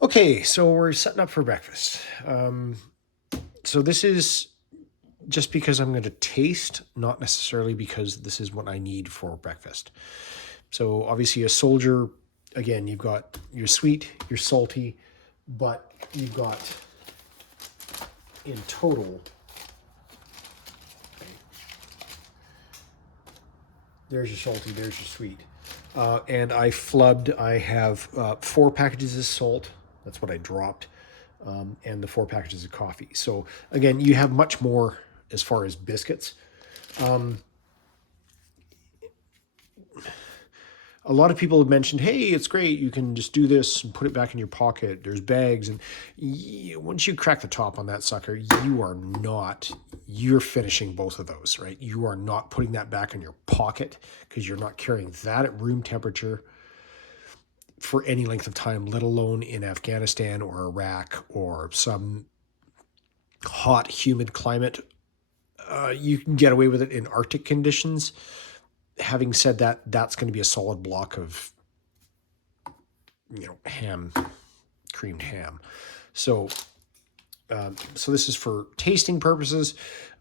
Okay, so we're setting up for breakfast. So this is just because I'm going to taste, not necessarily because this is what I need for breakfast. So obviously, a soldier, again, you've got your sweet, your salty, but you've got in total. There's your salty, there's your sweet. And I flubbed, I have 4 packages of salt. That's what I dropped. And the 4 packages of coffee. So again, you have much more as far as biscuits. A lot of people have mentioned, hey, it's great. You can just do this and put it back in your pocket. There's bags. And once you crack the top on that sucker, you're finishing both of those, right? You are not putting that back in your pocket because you're not carrying that at room temperature for any length of time, let alone in Afghanistan or Iraq or some hot, humid climate. You can get away with it in Arctic conditions. Having said that, that's going to be a solid block of, ham, creamed ham. So, so this is for tasting purposes.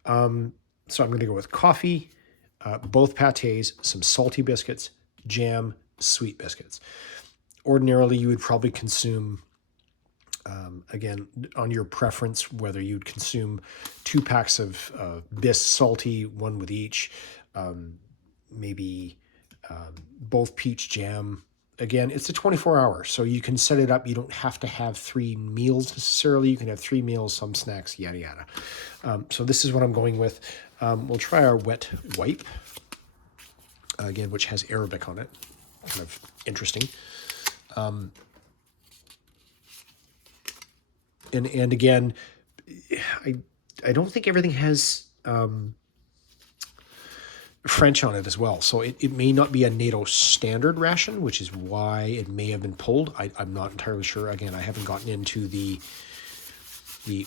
So I'm going to go with coffee, both pâtés, some salty biscuits, jam, sweet biscuits. Ordinarily, you would probably consume, again, on your preference, whether you'd consume 2 packs of bis salty, one with each, maybe both peach jam. Again, it's a 24-hour, so you can set it up. You don't have to have 3 meals necessarily. You can have 3 meals, some snacks, yada, yada. So this is what I'm going with. We'll try our wet wipe, again, which has Arabic on it. Kind of interesting. And again, I don't think everything has French on it as well. So it may not be a NATO standard ration, which is why it may have been pulled. I'm not entirely sure. Again, I haven't gotten into the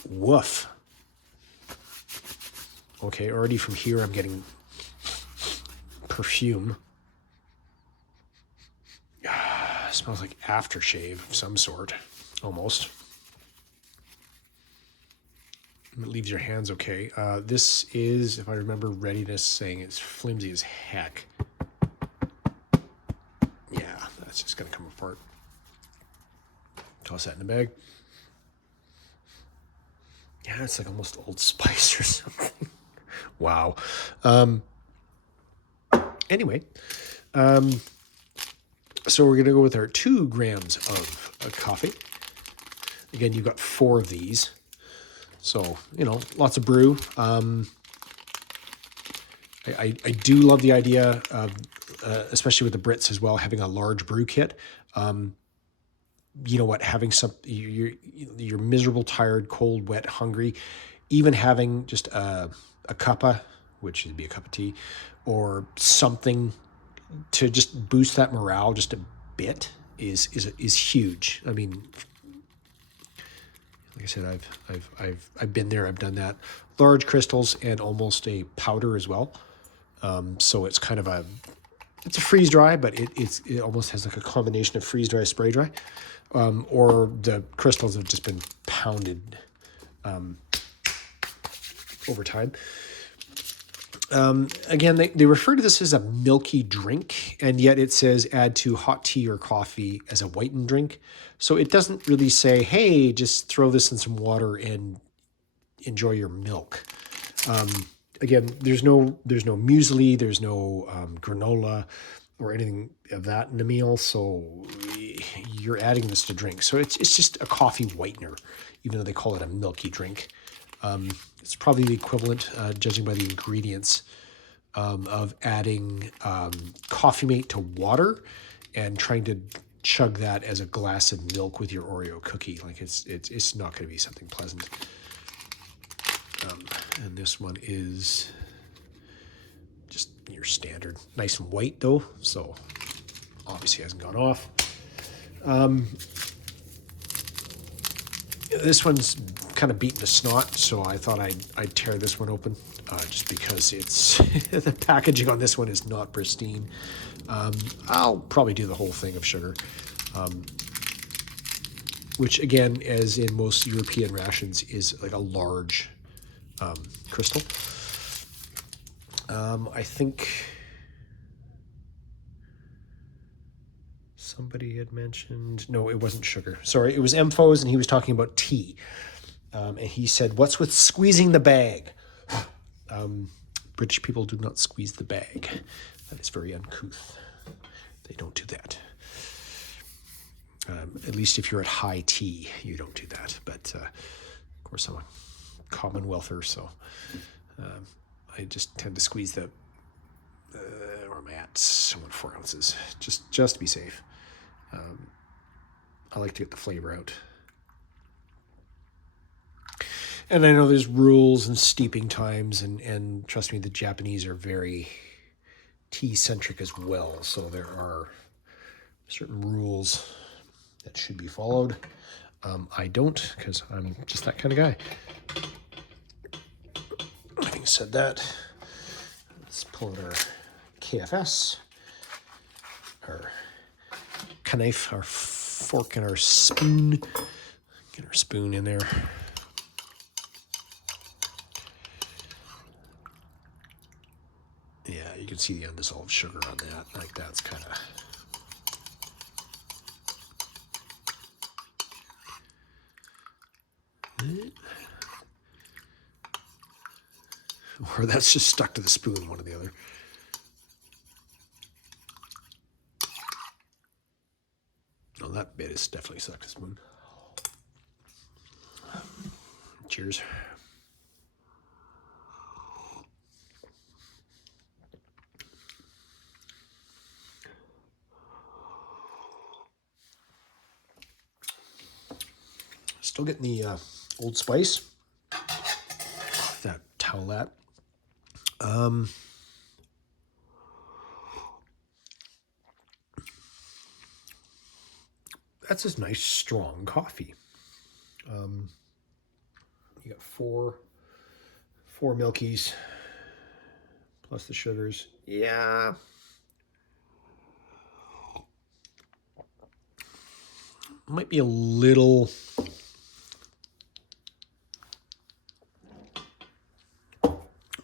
woof. Okay, already from here I'm getting perfume. Smells like aftershave of some sort, almost. It leaves your hands okay. This is, if I remember readiness saying, it's flimsy as heck. Yeah, that's just going to come apart. Toss that in the bag. Yeah, it's like almost Old Spice or something. Wow. Anyway, so we're going to go with our 2 grams of coffee. Again, you've got 4 of these. So, lots of brew. I do love the idea of, especially with the Brits as well, having a large brew kit. You know what, having you're miserable, tired, cold, wet, hungry, even having just a cuppa, which would be a cup of tea, or something to just boost that morale just a bit is huge. I mean, like I said, I've been there. I've done that. Large crystals and almost a powder as well. So it's kind of it's a freeze dry, but it almost has like a combination of freeze dry, spray dry, or the crystals have just been pounded over time. Again, they refer to this as a milky drink, and yet it says add to hot tea or coffee as a whitened drink. So it doesn't really say, hey, just throw this in some water and enjoy your milk. Again, there's no muesli, there's no granola or anything of that in the meal. So you're adding this to drink. So it's just a coffee whitener, even though they call it a milky drink. It's probably the equivalent, judging by the ingredients, of adding coffee mate to water and trying to chug that as a glass of milk with your Oreo cookie. Like it's not going to be something pleasant. And this one is just your standard, nice and white though, so obviously hasn't gone off. This one's kind of beaten to snot, so I thought I'd tear this one open, just because it's the packaging on this one is not pristine. I'll probably do the whole thing of sugar. which again, as in most European rations, is like a large crystal. I think somebody had mentioned, no, it wasn't sugar. Sorry, it was Mphos, and he was talking about tea. And he said, what's with squeezing the bag? British people do not squeeze the bag. That is very uncouth. They don't do that. At least if you're at high tea, you don't do that. But of course, I'm a Commonwealther, so I just tend to squeeze the, where am I at? 4 ounces, just to be safe. I like to get the flavor out. And I know there's rules and steeping times, and trust me, the Japanese are very tea-centric as well. So there are certain rules that should be followed. I don't, because I'm just that kind of guy. Having said that, let's pull out our KFS, our knife, our fork, and our spoon. Get our spoon in there. Yeah, you can see the undissolved sugar on that. Like, that's kind of... Or that's just stuck to the spoon, one or the other. No, that bit is definitely stuck to the spoon. Cheers. Still getting the Old Spice. That towelette. That's a nice strong coffee. You got four milkies plus the sugars. Yeah. Might be a little...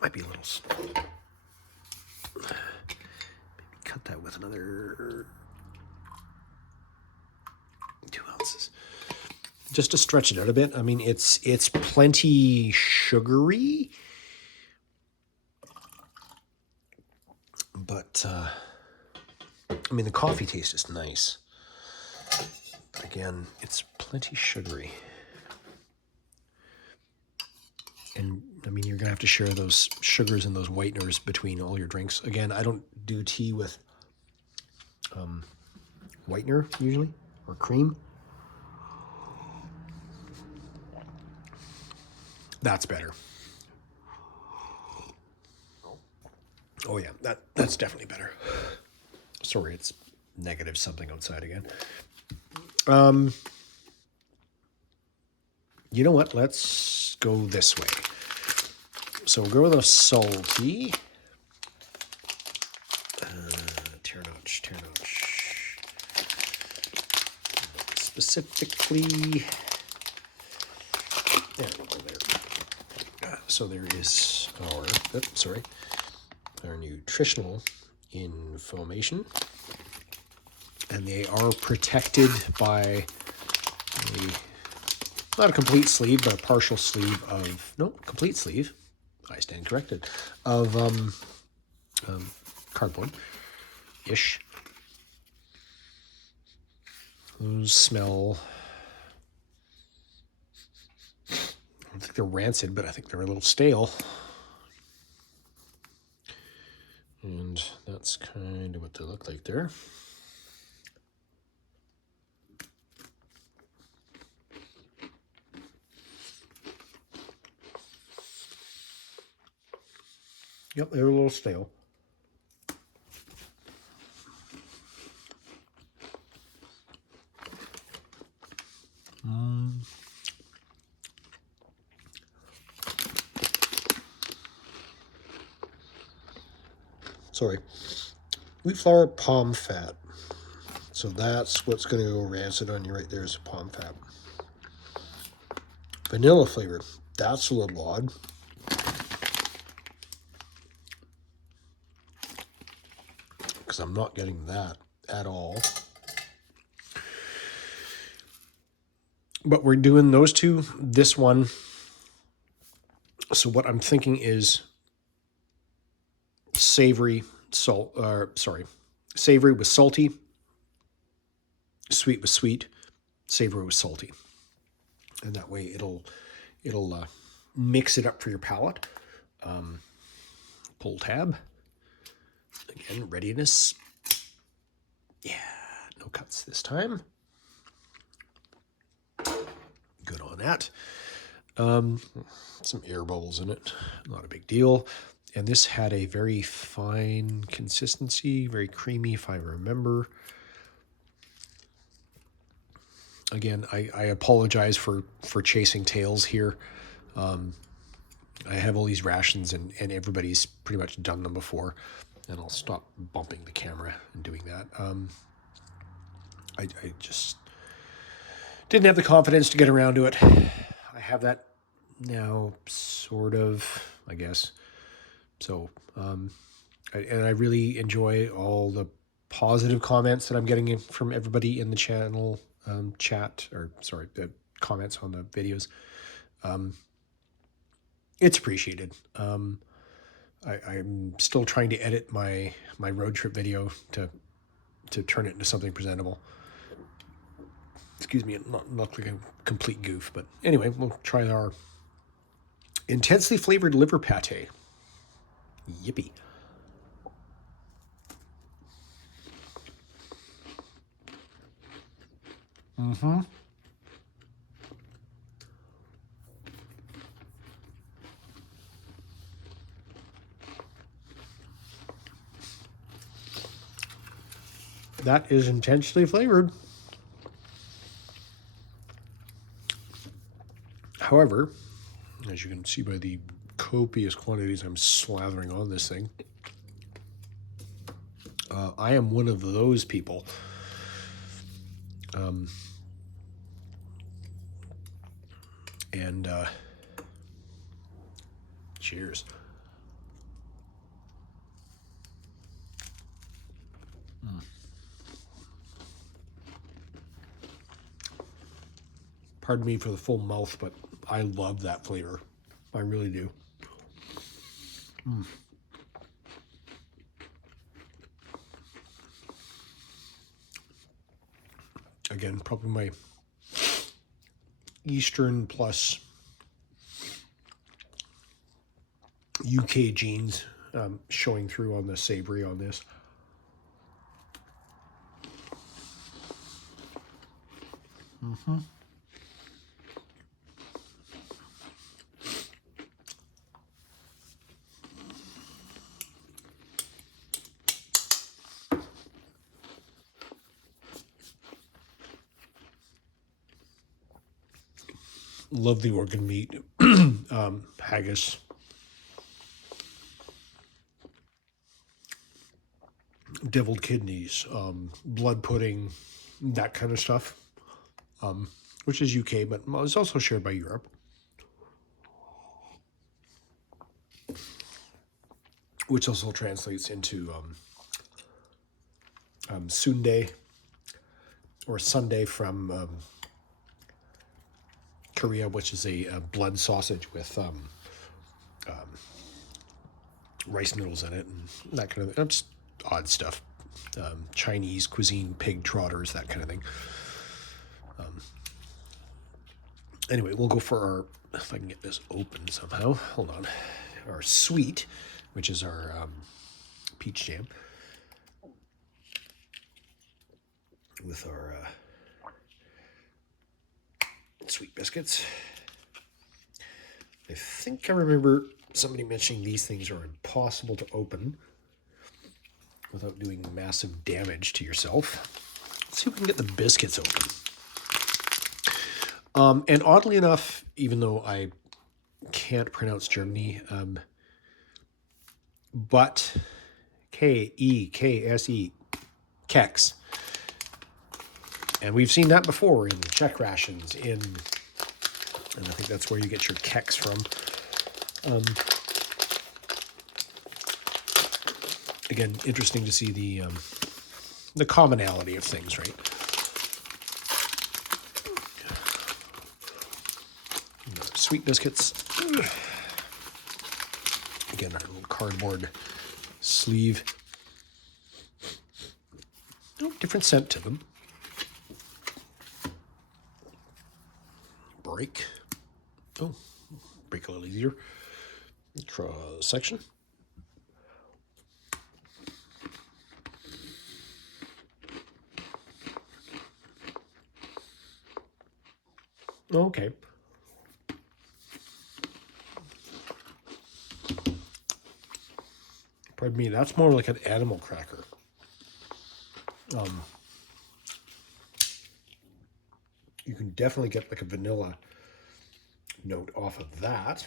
Maybe cut that with another 2 ounces. Just to stretch it out a bit. I mean, it's plenty sugary, but I mean, the coffee taste is nice. But again, it's plenty sugary. And I mean, you're gonna have to share those sugars and those whiteners between all your drinks. Again, I don't do tea with whitener usually, or cream. That's better. Oh yeah, that's definitely better. Sorry, it's negative something outside again. You know what? Let's go this way. So we'll go with a salty. Tear notch. Specifically, there we go there. So there is our nutritional information. And they are protected by not a complete sleeve, but a partial sleeve of, no, complete sleeve, I stand corrected, of cardboard-ish. Those smell, I don't think they're rancid, but I think they're a little stale. And that's kind of what they look like there. Yep, they're a little stale. Sorry. Wheat flour, palm fat. So that's what's going to go rancid on you right there is palm fat. Vanilla flavor. That's a little odd. Because I'm not getting that at all. But we're doing those two. This one. So what I'm thinking is savory, savory with salty, sweet with sweet, savory with salty, and that way it'll mix it up for your palate. Pull tab. Again, readiness. Yeah, no cuts this time. Good on that. Some air bubbles in it, not a big deal. And this had a very fine consistency, very creamy, if I remember. Again, I apologize for chasing tails here. I have all these rations, and everybody's pretty much done them before. And I'll stop bumping the camera and doing that. I just didn't have the confidence to get around to it. I have that now, sort of, I guess. So, and I really enjoy all the positive comments that I'm getting from everybody in the channel chat, or sorry, the comments on the videos. It's appreciated. I'm still trying to edit my road trip video to turn it into something presentable. Excuse me, not like a complete goof, but anyway, we'll try our intensely flavored liver pate. Yippee. Mm-hmm. That is intensely flavored. However, as you can see by the copious quantities I'm slathering on this thing, I am one of those people. And cheers. Pardon me for the full mouth, but I love that flavor. I really do. Again, probably my Eastern plus UK genes showing through on the savory on this. Mm-hmm. Love the organ meat, haggis, deviled kidneys, blood pudding, that kind of stuff, which is UK, but it's also shared by Europe. Which also translates into sundae, or Sunday from Korea, which is a blood sausage with rice noodles in it and that kind of thing. Just odd stuff. Chinese cuisine, pig trotters, that kind of thing. Anyway, we'll go for our, if I can get this open somehow, hold on, our sweet, which is our peach jam, with our sweet biscuits. I think I remember somebody mentioning these things are impossible to open without doing massive damage to yourself. Let's see if we can get the biscuits open. And oddly enough, even though I can't pronounce Germany, but Kekse, Keks. And we've seen that before in Czech rations, in And I think that's where you get your Kex from. Again, interesting to see the commonality of things, right? Sweet biscuits. Again, our little cardboard sleeve. Oh, different scent to them. Break. Oh, break a little easier. Cross section. Okay. Pardon me, that's more like an animal cracker. You can definitely get like a vanilla note off of that.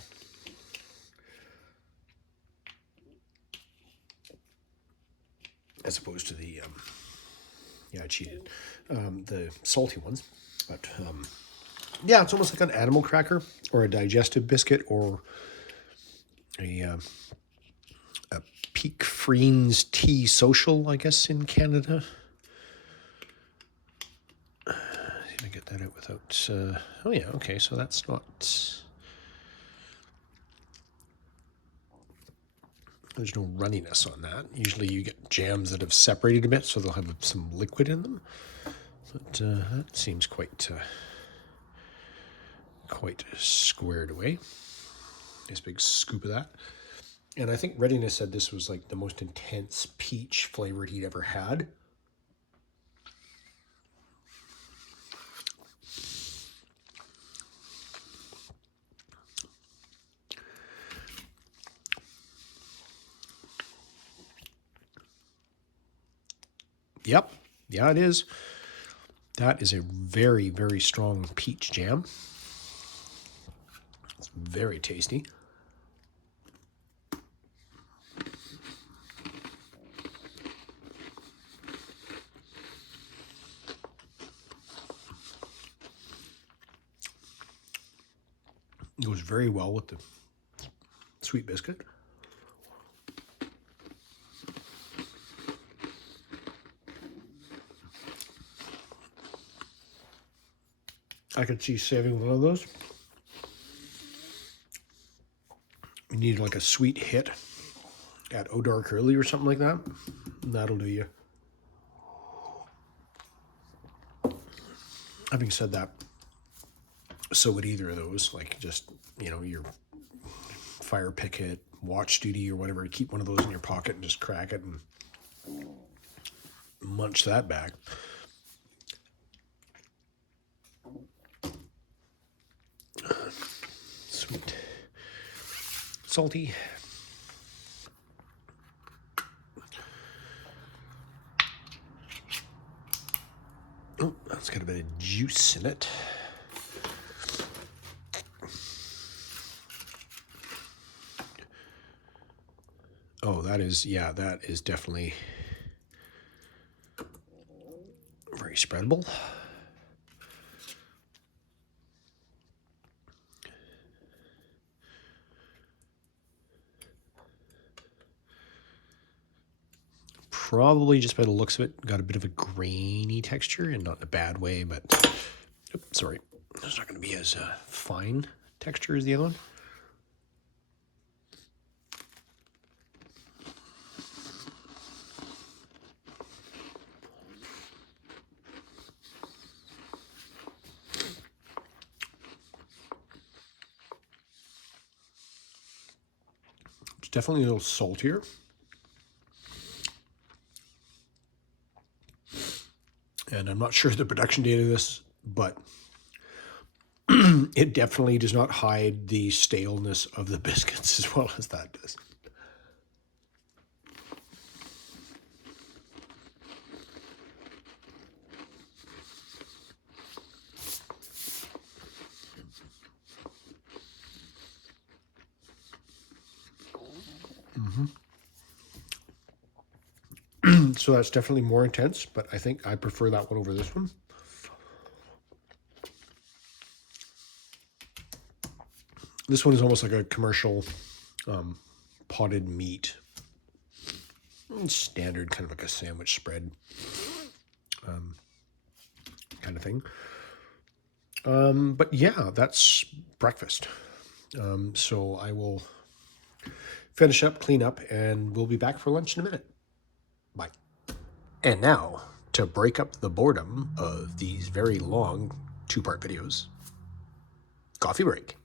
As opposed to the, I cheated, the salty ones. But yeah, it's almost like an animal cracker or a digestive biscuit or a Peak Friends Tea Social, I guess, in Canada. See if I get that out without... oh yeah, okay, so that's not... There's no runniness on that. Usually you get jams that have separated a bit, so they'll have some liquid in them. But that seems quite squared away. Nice big scoop of that. And I think Readiness said this was like the most intense peach flavor he'd ever had. Yep. Yeah, it is. That is a very, very strong peach jam. It's very tasty. It goes very well with the sweet biscuit. I could see saving one of those. You need like a sweet hit at Oh Dark Early or something like that. That'll do you. Having said that, so would either of those. Like just, your fire picket, watch duty or whatever. Keep one of those in your pocket and just crack it and munch that back. Sweet. Salty. Oh, that's got a bit of juice in it. Oh, that is definitely very spreadable. Probably just by the looks of it, got a bit of a grainy texture, and not in a bad way, but sorry, it's not going to be as fine texture as the other one. It's definitely a little saltier. And I'm not sure the production date of this, but it definitely does not hide the staleness of the biscuits as well as that does. So that's definitely more intense, but I think I prefer that one over this one. This one is almost like a commercial potted meat. Standard, kind of like a sandwich spread kind of thing. But yeah, that's breakfast. So I will finish up, clean up, and we'll be back for lunch in a minute. Bye. And now, to break up the boredom of these very long 2-part videos, coffee break.